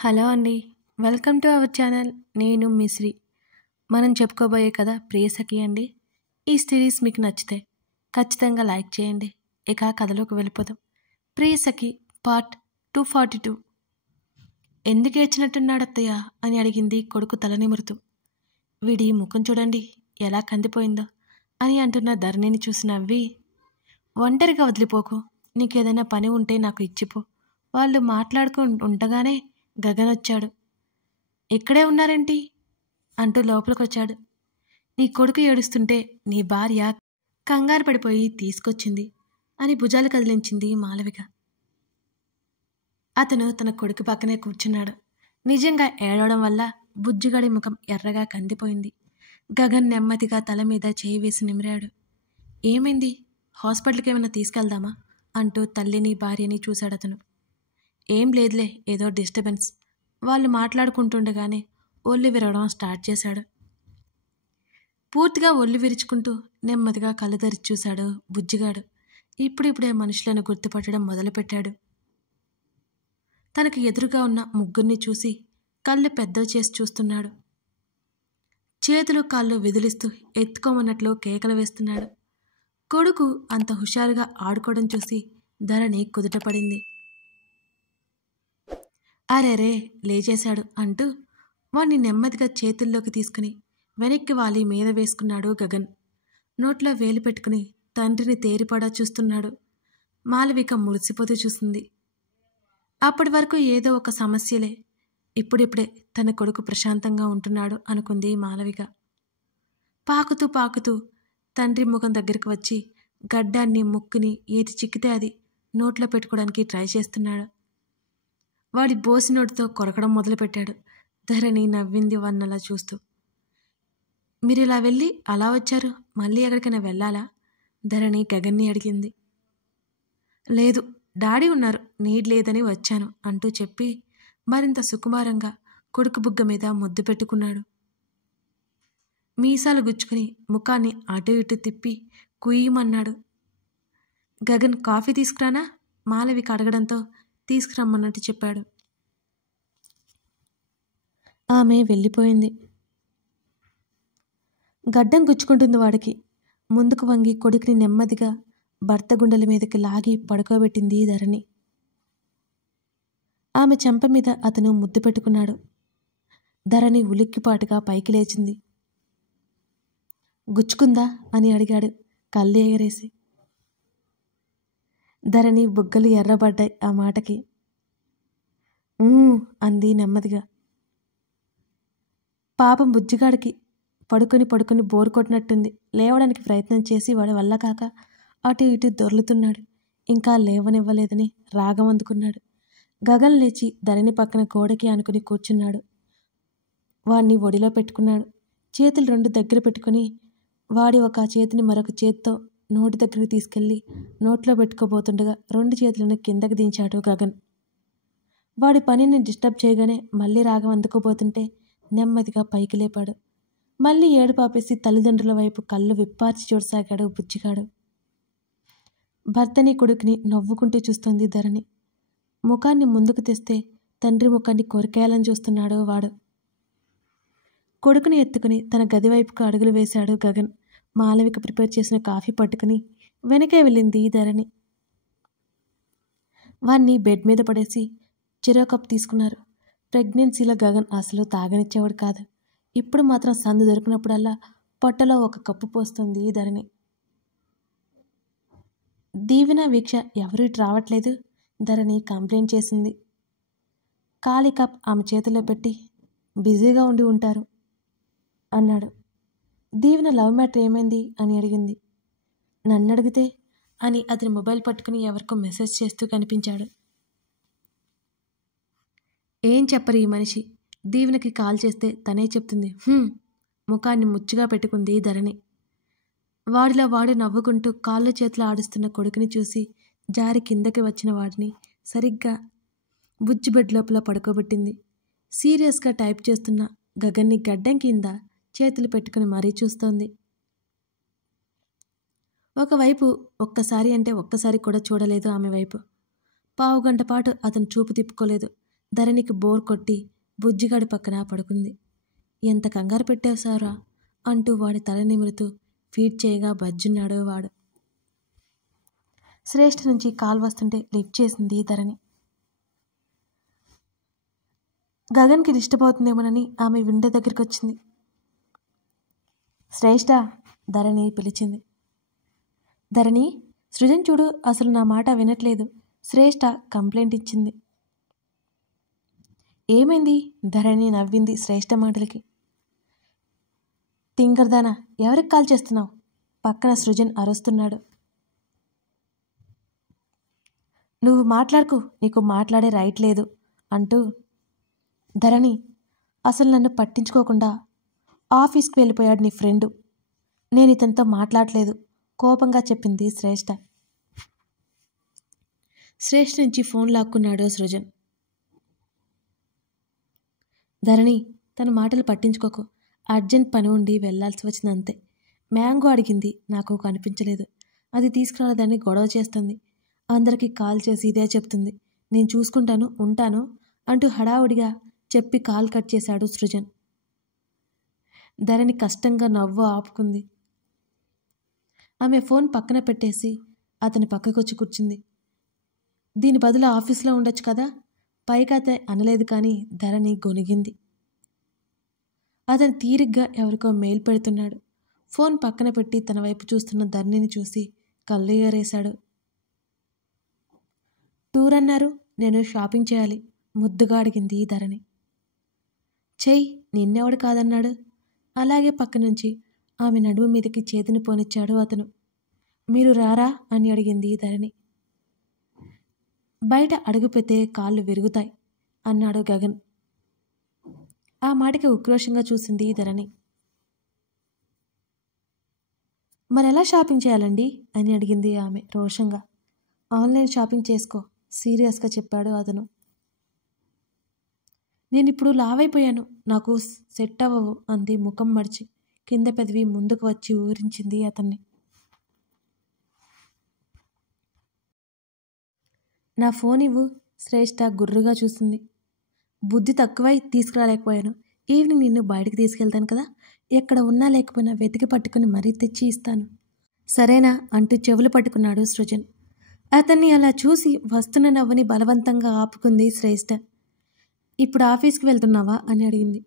Hello అండి. Welcome to our channel. నేను మిశ్రీ. మనం చెప్పుకోబోయే కథ ప్రియసఖి అండి. ఈ సిరీస్ మీకు నచ్చితే ఖచ్చితంగా లైక్ చేయండి. ఇక కథలోకి వెళ్ళిపోదాం. ప్రియసఖి పార్ట్ 242. ఎందుకు ఏడ్చినట్టున్నాడు అత్తయ్య అని అడిగింది కొడుకు తల నిమురుతూ. వీడి ముఖం చూడండి ఎలా కందిపోయిందో అని అంటున్న ధరణిని చూసి నవ్వి, ఒంటరిగా వదిలిపోకు, నీకేదైనా పని ఉంటే నాకు ఇచ్చిపో. వాళ్ళు మాట్లాడుకు ఉండగానే గగన్ వచ్చాడు. ఇక్కడే ఉన్నారేంటి అంటూ లోపలికొచ్చాడు. నీ కొడుకు ఏడుస్తుంటే నీ భార్య కంగారు పడిపోయి తీసుకొచ్చింది అని భుజాలు కదిలించింది మాలవిక. అతను తన కొడుకు పక్కనే కూర్చున్నాడు. నిజంగా ఏడవడం వల్ల బుజ్జిగాడి ముఖం ఎర్రగా కందిపోయింది. గగన్ నెమ్మదిగా తల మీద చేయి వేసి నిమిరాడు. ఏమైంది, హాస్పిటల్కి ఏమైనా తీసుకెళ్దామా అంటూ తల్లిని భార్యని చూశాడతను. ఏం లేదులే, ఏదో డిస్టర్బెన్స్. వాళ్ళు మాట్లాడుకుంటుండగానే ఒళ్ళు విరవడం స్టార్ట్ చేశాడు. పూర్తిగా ఒళ్ళు విరుచుకుంటూ నెమ్మదిగా కళ్ళు తెరిచి చూశాడు బుజ్జిగాడు. ఇప్పుడిప్పుడే మనుషులను గుర్తుపట్టడం మొదలుపెట్టాడు. తనకు ఎదురుగా ఉన్న ముగ్గురిని చూసి కళ్ళు పెద్దవి చేసి చూస్తున్నాడు. చేతులు కాళ్ళు విదిలిస్తూ ఎత్తుకోమన్నట్లు కేకలు వేస్తున్నాడు. కొడుకు అంత హుషారుగా ఆడుకోవడం చూసి ధరణి కుదుటపడింది. అరెరే లేచేశాడు అంటూ వాణ్ణి నెమ్మదిగా చేతుల్లోకి తీసుకుని వెనక్కి వాలి మీద వేసుకున్నాడు గగన్. నోట్లో వేలు పెట్టుకుని తండ్రిని తేరిపడా చూస్తున్నాడు. మాలవిక మురిసిపోతూ చూసింది. అప్పటి వరకు ఏదో ఒక సమస్యలే, ఇప్పుడిప్పుడే తన కొడుకు ప్రశాంతంగా ఉంటున్నాడు అనుకుంది మాలవిక. పాకుతూ పాకుతూ తండ్రి ముఖం దగ్గరికి వచ్చి గడ్డాన్ని ముక్కుని ఏది చిక్కితే అది నోట్లో పెట్టుకోవడానికి ట్రై చేస్తున్నాడు. వాడి బోసి నోటితో కొరకడం మొదలుపెట్టాడు. ధరణి నవ్వింది వన్నలా చూస్తూ. మీరిలా వెళ్ళి అలా వచ్చారు, మళ్ళీ ఎక్కడికైనా వెళ్ళాలా ధరణి గగన్ని అడిగింది. లేదు, డాడీ ఉన్నారు, నీడ్ లేదని వచ్చాను అంటూ చెప్పి మరింత సుకుమారంగా కొడుకు బుగ్గ మీద ముద్దు పెట్టుకున్నాడు. మీసాలు గుచ్చుకుని ముఖాన్ని అటు ఇటు తిప్పి కుయ్యమన్నాడు. గగన్ కాఫీ తీసుకురానా మాలవిక అడగడంతో తీసుకురమ్మన్నట్టు చెప్పాడు. ఆమె వెళ్ళిపోయింది. గడ్డం గుచ్చుకుంటుంది వాడికి. ముందుకు వంగి కొడుకుని నెమ్మదిగా భర్త గుండెల మీదకి లాగి పడుకోబెట్టింది ధరణి. ఆమె చెంప మీద అతను ముద్దు పెట్టుకున్నాడు. ధరణి ఉలిక్కిపాటుగా పైకి లేచింది. గుచ్చుకుందా అని అడిగాడు కళ్ళు ఎగరేసి. ధరణి బుగ్గలు ఎర్రబడ్డాయి ఆ మాటకి. అంది నెమ్మదిగా. పాపం బుజ్జిగాడికి పడుకొని బోరు కొట్టినట్టుంది. లేవడానికి ప్రయత్నం చేసి వాడి వల్ల కాక అటు ఇటు దొర్లుతున్నాడు. ఇంకా లేవనివ్వలేదని రాగం అందుకున్నాడు. గగన్ లేచి ధరణి పక్కన గోడకి ఆనుకుని కూర్చున్నాడు. వాడిని ఒడిలో పెట్టుకున్నాడు. చేతులు రెండు దగ్గర పెట్టుకుని వాడి ఒక చేతిని మరొక చేత్తో నోటి దగ్గరికి తీసుకెళ్లి నోట్లో పెట్టుకోబోతుండగా రెండు చేతులను కిందకి దించాడు గగన్. వాడి పనిని డిస్టర్బ్ చేయగానే మళ్ళీ రాగం అందుకోబోతుంటే నెమ్మదిగా పైకి లేపాడు. మళ్ళీ ఏడు పాపేసి తల్లిదండ్రుల వైపు కళ్ళు విప్పార్చి చూడసాగాడు బుజ్జిగాడు. భర్తని కొడుకుని నవ్వుకుంటూ చూస్తోంది ధరణి. ముఖాన్ని ముందుకు తెస్తే తండ్రి ముఖాన్ని కొరికేయాలని చూస్తున్నాడు వాడు. కొడుకుని ఎత్తుకుని తన గది వైపుకు అడుగులు వేశాడు గగన్. మాలవిక ప్రిపేర్ చేసిన కాఫీ పట్టుకుని వెనకే వెళ్ళింది ధరణి. వాణ్ణి బెడ్ మీద పడేసి చెరో కప్ తీసుకున్నారు. ప్రెగ్నెన్సీలో గగన్ అసలు తాగనిచ్చేవాడు కాదు. ఇప్పుడు మాత్రం సందు దొరికినప్పుడల్లా పొట్టలో ఒక కప్పు పోస్తుంది ధరణి. దీవెన వీక్ష ఎవరు ఇటు రావట్లేదు ధరణి కంప్లైంట్ చేసింది. ఖాళీ కప్ ఆమె చేతిలో పెట్టి బిజీగా ఉండి ఉంటారు అన్నాడు. దీవెన లవ్ మ్యాటర్ ఏమైంది అని అడిగింది. నన్ను అడిగితే అని అతని మొబైల్ పట్టుకుని ఎవరికో మెసేజ్ చేస్తూ కనిపించాడు. ఏం చెప్పరు ఈ మనిషి. దీవెనకి కాల్ చేస్తే తనే చెప్తుంది. ముఖాన్ని ముచ్చుగా పెట్టుకుంది ధరణి. వాడిలో వాడు నవ్వుకుంటూ కాళ్ళు చేతులు ఆడిస్తున్న కొడుకుని చూసి జారి కిందకి వచ్చిన వాడిని సరిగ్గా బుజ్జి బెడ్ లోపల పడుకోబెట్టింది. సీరియస్గా టైప్ చేస్తున్న గగన్ని గడ్డం కింద చేతులు పెట్టుకుని మరీ చూస్తోంది. ఒకవైపు ఒక్కసారి అంటే ఒక్కసారి కూడా చూడలేదు ఆమె వైపు. పావుగంట పాటు అతను చూపు తిప్పుకోలేదు. ధరణికి బోర్ కొట్టి బుజ్జిగాడి పక్కన పడుకుంది. ఎంత కంగారు పెట్టావు సారా అంటూ వాడి తల నిమురుతూ ఫీడ్ చేయగా బజ్జున్నాడు వాడు. శ్రేష్ఠ నుంచి కాల్ వస్తుంటే లిఫ్ట్ చేసింది ధరణి. గగన్కి డిస్టర్బ్ అవుతుందేమోనని ఆమె విండో దగ్గరికి వచ్చింది. శ్రేష్ఠ, ధరణి పిలిచింది. ధరణి, సృజన్ చూడు అసలు నా మాట వినట్లేదు, శ్రేష్ఠ కంప్లైంట్ ఇచ్చింది. ఏమైంది? ధరణి నవ్వింది శ్రేష్ఠ మాటలకి. తింగర్దానా, ఎవరికి కాల్ చేస్తున్నావు? పక్కన సృజన్ అరుస్తున్నాడు. నువ్వు మాట్లాడుకు, నీకు మాట్లాడే రైట్ లేదు అంటూ. ధరణి, అసలు నన్ను పట్టించుకోకుండా ఆఫీస్కి వెళ్ళిపోయాడు నీ ఫ్రెండు, నేను ఇతనితో మాట్లాడలేదు కోపంగా చెప్పింది శ్రేష్ఠ. శ్రేష్ఠ నుంచి ఫోన్ లాక్కున్నాడు సృజన్. ధరణి, తన మాటలు పట్టించుకోకు, అర్జెంట్ పని ఉండి వెళ్లాల్సి వచ్చిందంతే. మ్యాంగో అడిగింది, నాకు కనిపించలేదు, అది తీసుకురాలేదని గొడవ చేస్తుంది. అందరికీ కాల్ చేసి ఇదే చెప్తుంది, నేను చూసుకుంటాను ఉంటాను అంటూ హడావుడిగా చెప్పి కాల్ కట్ చేశాడు సృజన్. ధరణి కష్టంగా నవ్వు ఆపుకుంది. ఆమె ఫోన్ పక్కన పెట్టేసి అతని పక్కకొచ్చి కూర్చుంది. దీని బదులు ఆఫీస్లో ఉండొచ్చు కదా. పైకైతే అనలేదు కానీ ధరణి గొనిగింది. అతను తీరిగ్గా ఎవరికో మెయిల్ పెడుతున్నాడు. ఫోన్ పక్కన పెట్టి తన వైపు చూస్తున్న ధరణిని చూసి కళ్ళు ఎగరేశాడు. టూర్ అన్నారు, నేను షాపింగ్ చేయాలి ముద్దుగా అడిగింది ధరణి. చెయ్యి, నిన్నెవడు కాదన్నాడు. అలాగే పక్క నుంచి ఆమె నడుము మీదకి చేతిని పోనిచ్చాడు అతను. మీరు రారా అని అడిగింది ధరణి. బయట అడుగుపెతే కాళ్ళు విరుగుతాయి అన్నాడు గగన్. ఆ మాటకి ఉక్రోషంగా చూసింది ధరణి. మరెలా షాపింగ్ చేయాలండి అని అడిగింది ఆమె రోషంగా. ఆన్లైన్ షాపింగ్ చేసుకో, సీరియస్గా చెప్పాడు అతను. నేనిప్పుడు లావైపోయాను, నాకు సెట్ అవ్వవు అంది ముఖం మడిచి. కింద పెదవి ముందుకు వచ్చి ఊరించింది అతన్ని. నా ఫోన్ ఇవ్వు, శ్రేష్ఠ గుర్రుగా చూసింది. బుద్ధి తక్కువై తీసుకురాలేకపోయాను. ఈవినింగ్ నిన్ను బయటికి తీసుకెళ్తాను కదా, ఎక్కడ ఉన్నా లేకపోయినా వెతికి పట్టుకుని మరీ తెచ్చి ఇస్తాను, సరేనా అంటూ చెవులు పట్టుకున్నాడు సృజన్. అతన్ని అలా చూసి వస్తున్న నవ్వుని బలవంతంగా ఆపుకుంది శ్రేష్ఠ. ఇప్పుడు ఆఫీస్కి వెళ్తున్నావా అని అడిగింది.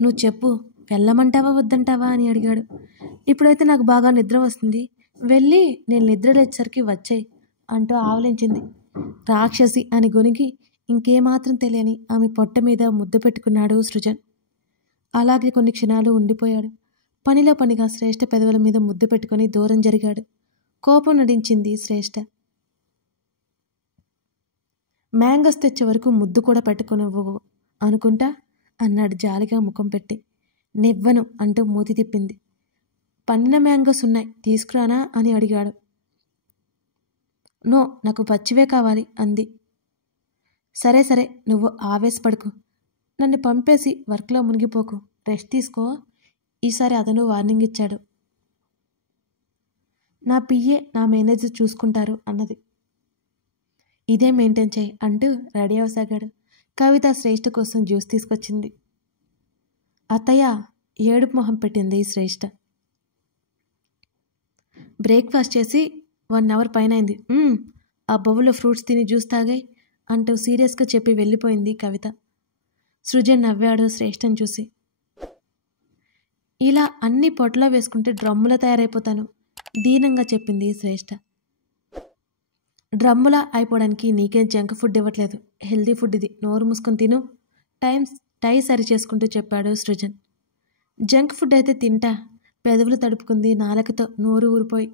నువ్వు చెప్పు, వెళ్ళమంటావా వద్దంటావా అని అడిగాడు. ఇప్పుడైతే నాకు బాగా నిద్ర వస్తుంది, వెళ్ళి నేను నిద్ర లేచేసరికి వచ్చాయి అంటూ ఆవలించింది. రాక్షసి అని గొనిగి ఇంకేమాత్రం తెలియని ఆమె పొట్ట మీద ముద్దు పెట్టుకున్నాడు సృజన్. అలాగే కొన్ని క్షణాలు ఉండిపోయాడు. పనిలో పనిగా శ్రేష్ఠ పెదవుల మీద ముద్దు పెట్టుకుని దూరం జరిగాడు. కోపం నటించింది శ్రేష్ఠ. మ్యాంగోస్ తెచ్చే వరకు ముద్దు కూడా పెట్టుకునివ్వవు అనుకుంటా అన్నాడు జాలిగా ముఖం పెట్టి. నివ్వను అంటూ మూతి తిప్పింది. పండిన మ్యాంగోస్ ఉన్నాయి, తీసుకురానా అని అడిగాడు. నో, నాకు పచ్చివే కావాలి అంది. సరే సరే, నువ్వు ఆవేశపడకు, నన్ను పంపేసి వర్క్లో మునిగిపోకు, రెస్ట్ తీసుకో, ఈసారి అతను వార్నింగ్ ఇచ్చాడు. నా పిఏ నా మేనేజర్ చూసుకుంటారు అన్నది. ఇదే మెయింటైన్ చేయి అంటూ రెడీ అవసాగాడు. కవిత శ్రేష్ఠ కోసం జ్యూస్ తీసుకొచ్చింది. అత్తయ్య, ఏడుపు మొహం పెట్టింది శ్రేష్ఠ. బ్రేక్ఫాస్ట్ చేసి 1 అవర్ పైన అయింది, ఆ బొవ్వులో ఫ్రూట్స్ తిని జ్యూస్ తాగాయి అంటూ సీరియస్గా చెప్పి వెళ్ళిపోయింది కవిత. సృజన్ నవ్వాడు శ్రేష్ఠని చూసి. ఇలా అన్ని పొట్టలో వేసుకుంటే డ్రమ్ములా తయారైపోతాను దీనంగా చెప్పింది శ్రేష్ఠ. డ్రమ్ములా అయిపోవడానికి నీకేం జంక్ ఫుడ్ ఇవ్వట్లేదు, హెల్దీ ఫుడ్ ఇది, నోరు మూసుకొని తిను, టై సరి చేసుకుంటూ చెప్పాడు సృజన్. జంక్ ఫుడ్ అయితే తింటా, పెదవులు తడుపుకుంది నాలుకతో నోరు ఊరిపోయి.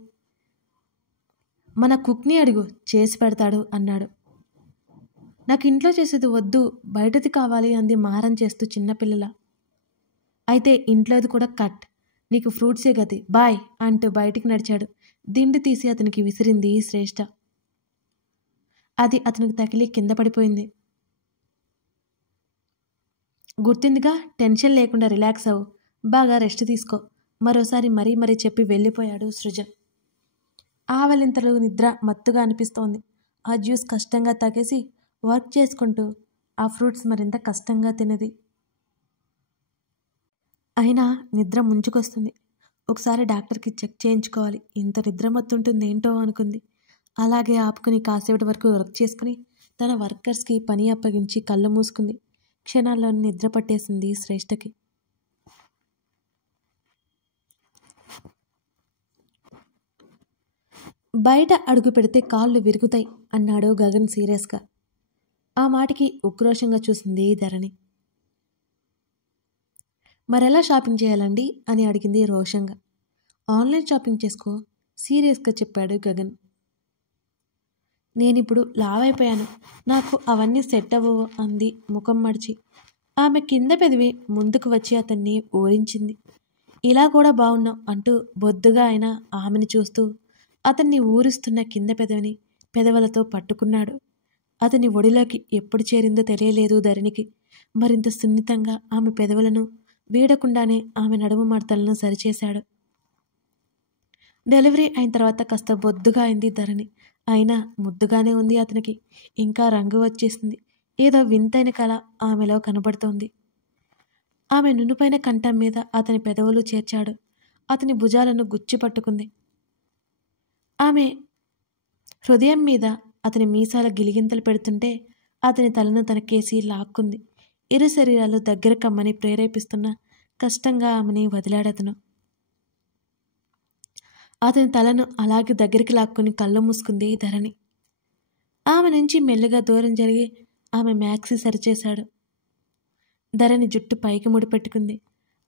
మన కుక్ని అడుగు, చేసి పెడతాడు అన్నాడు. నాకు ఇంట్లో చేసేది వద్దు, బయటది కావాలి అంది మారం చేస్తూ చిన్నపిల్లల. అయితే ఇంట్లోది కూడా కట్, నీకు ఫ్రూట్సే గది, బాయ్ అంటూ బయటికి నడిచాడు. దిండు తీసి అతనికి విసిరింది శ్రేష్ఠ. అది అతనికి తగిలి కింద పడిపోయింది. గుర్తుందిగా, టెన్షన్ లేకుండా రిలాక్స్ అవ్వు, బాగా రెస్ట్ తీసుకో, మరోసారి మరీ చెప్పి వెళ్ళిపోయాడు సృజన్. ఆవలింతలు నిద్ర మత్తుగా అనిపిస్తోంది. ఆ జ్యూస్ కష్టంగా తాగేసి వర్క్ చేసుకుంటూ ఆ ఫ్రూట్స్ మరింత కష్టంగా తినది. అయినా నిద్ర ముంచుకొస్తుంది. ఒకసారి డాక్టర్కి చెక్ చేయించుకోవాలి, ఇంత నిద్ర మత్తుంటుంది ఏంటో అనుకుంది. అలాగే ఆపుకుని కాసేపటి వరకు వర్క్ చేసుకుని తన వర్కర్స్కి పని అప్పగించి కళ్ళు మూసుకుంది. క్షణాల్లో నిద్ర పట్టేసింది శ్రేష్టకి. బయట అడుగు పెడితే కాళ్ళు విరుగుతాయి అన్నాడు గగన్ సీరియస్గా. ఆ మాటకి ఉక్రోషంగా చూసింది ధరణి. మరెలా షాపింగ్ చేయాలండి అని అడిగింది రోషంగా. ఆన్లైన్ షాపింగ్ చేసుకో సీరియస్గా చెప్పాడు గగన్. నేనిప్పుడు లావైపోయాను, నాకు అవన్నీ సెట్ అవ్వవు అంది ముఖం మడిచి. ఆమె కింద పెదివి ముందుకు వచ్చి అతన్ని ఊరించింది. ఇలా కూడా బాగున్నావు అంటూ బొద్దుగా ఆయన ఆమెని చూస్తూ అతన్ని ఊరిస్తున్న కింద పెదవిని పెదవులతో పట్టుకున్నాడు. అతని ఒడిలోకి ఎప్పుడు చేరిందో తెలియలేదు ధరణికి. మరింత సున్నితంగా ఆమె పెదవులను వీడకుండానే ఆమె నడుము మడతలను సరిచేశాడు. డెలివరీ అయిన తర్వాత కాస్త బొద్దుగా అయింది ధరణి. అయినా ముద్దుగానే ఉంది అతనికి. ఇంకా రంగు వచ్చేసింది. ఏదో వింతైన కళ ఆమెలో కనబడుతోంది. ఆమె నునుపైన కంఠం మీద అతని పెదవులు చేర్చాడు. అతని భుజాలను గుచ్చి పట్టుకుంది. ఆమె హృదయం మీద అతని మీసాల గిలిగింతలు పెడుతుంటే అతని తలను తనకేసి లాక్కుంది. ఇరు శరీరాలు దగ్గర కమ్మని ప్రేరేపిస్తున్న కష్టంగా ఆమెని వదిలాడతను. అతని తలను అలాగే దగ్గరికి లాక్కుని కళ్ళు మూసుకుంది ధరణి. ఆమె నుంచి మెల్లుగా దూరం జరిగి ఆమె మ్యాక్సీ సరిచేశాడు. ధరణి జుట్టు పైకి ముడిపెట్టుకుంది.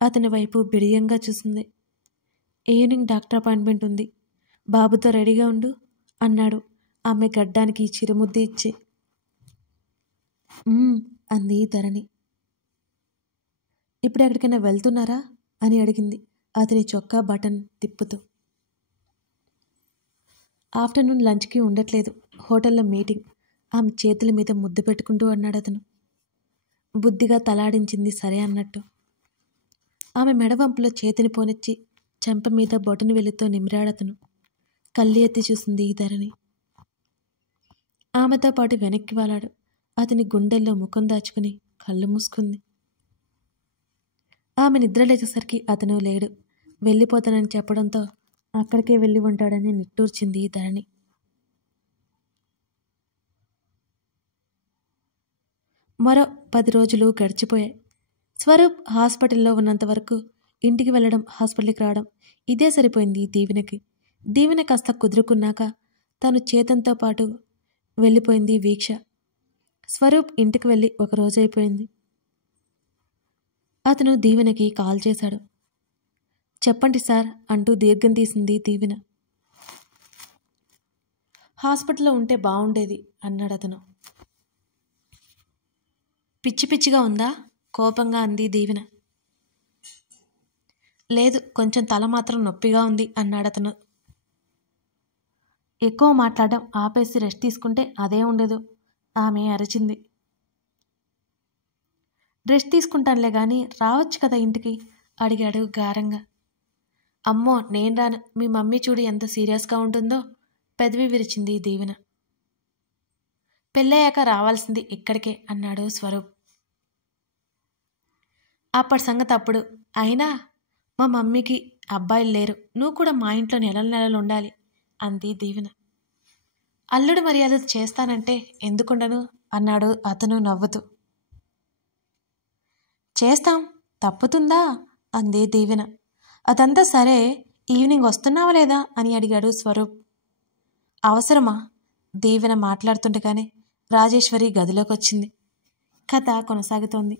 అతని వైపు బిడియంగా చూసింది. ఈవినింగ్ డాక్టర్ అపాయింట్మెంట్ ఉంది, బాబుతో రెడీగా ఉండు అన్నాడు ఆమె గడ్డానికి చిరుముద్ది ఇచ్చి. అంది ధరణి. ఇప్పుడు ఎక్కడికైనా వెళ్తున్నారా అని అడిగింది అతని చొక్కా బటన్ తిప్పుతూ. ఆఫ్టర్నూన్ లంచ్కి ఉండట్లేదు, హోటల్లో మీటింగ్. ఆమె చేతుల మీద ముద్దు పెట్టుకుంటూ అన్నాడు అతను. బుద్ధిగా తలాడించింది సరే అన్నట్టు. ఆమె మెడవంపులో చేతిని పోనిచ్చి చెంప మీద బొటను వెలితో నిమిరాడతను. కళ్ళు ఎత్తి చూసింది ధరణి. ఆమెతో పాటు వెనక్కి వాలాడు. అతని గుండెల్లో ముఖం దాచుకుని కళ్ళు మూసుకుంది. ఆమె నిద్ర లేచేసరికి అతను లేడు. వెళ్ళిపోతానని చెప్పడంతో అక్కడికే వెళ్ళి ఉంటాడని నిట్టూర్చింది ధరణి. మరో 10 రోజులు గడిచిపోయాయి. స్వరూప్ హాస్పిటల్లో ఉన్నంత వరకు ఇంటికి వెళ్ళడం, హాస్పిటల్కి రావడం ఇదే సరిపోయింది దీవెనకి. దీవెన కాస్త కుదురుకున్నాక తను చేతంతో పాటు వెళ్ళిపోయింది వీక్ష. స్వరూప్ ఇంటికి వెళ్ళి 1 రోజైపోయింది. అతను దీవెనకి కాల్ చేశాడు. చెప్పండి సార్ అంటూ దీర్ఘం తీసింది దీవెన. హాస్పిటల్లో ఉంటే బాగుండేది అన్నాడు అతను. పిచ్చి పిచ్చిగా ఉందా కోపంగా అంది దీవెన. లేదు, కొంచెం తల మాత్రం నొప్పిగా ఉంది అన్నాడతను. ఎక్కువ మాట్లాడడం ఆపేసి రెస్ట్ తీసుకుంటే అదే ఉండదు ఆమె అరిచింది. రెస్ట్ తీసుకుంటానులే గాని రావచ్చు కదా ఇంటికి అడిగాడు గారంగా. అమ్మో నేను రాను, మీ మమ్మీ చూడు ఎంత సీరియస్గా ఉంటుందో పెదవి విరిచింది దీవెన. పెళ్ళయ్యాక రావాల్సింది ఇక్కడికే అన్నాడు స్వరూప్. అప్పటి సంగతి అప్పుడు. అయినా మా మమ్మీకి అబ్బాయిలు లేరు, నువ్వు కూడా మా ఇంట్లో నెలలు ఉండాలి అంది దీవెన. అల్లుడు మర్యాద చేస్తానంటే ఎందుకుండను అన్నాడు అతను నవ్వుతూ. చేస్తాం, తప్పుతుందా అంది దీవెన. అదంతా సరే, ఈవినింగ్ వస్తున్నావా లేదా అని అడిగాడు స్వరూప్. అవసరమా? దీవెన మాట్లాడుతుండగానే రాజేశ్వరి గదిలోకి వచ్చింది. కథ కొనసాగుతోంది.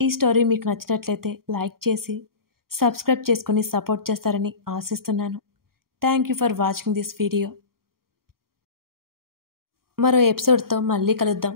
ఈ స్టోరీ మీకు నచ్చినట్లయితే లైక్ చేసి సబ్స్క్రైబ్ చేసుకుని సపోర్ట్ చేస్తారని ఆశిస్తున్నాను. Thank you for watching this video. మరో ఎపిసోడ్తో మళ్ళీ కలుద్దాం.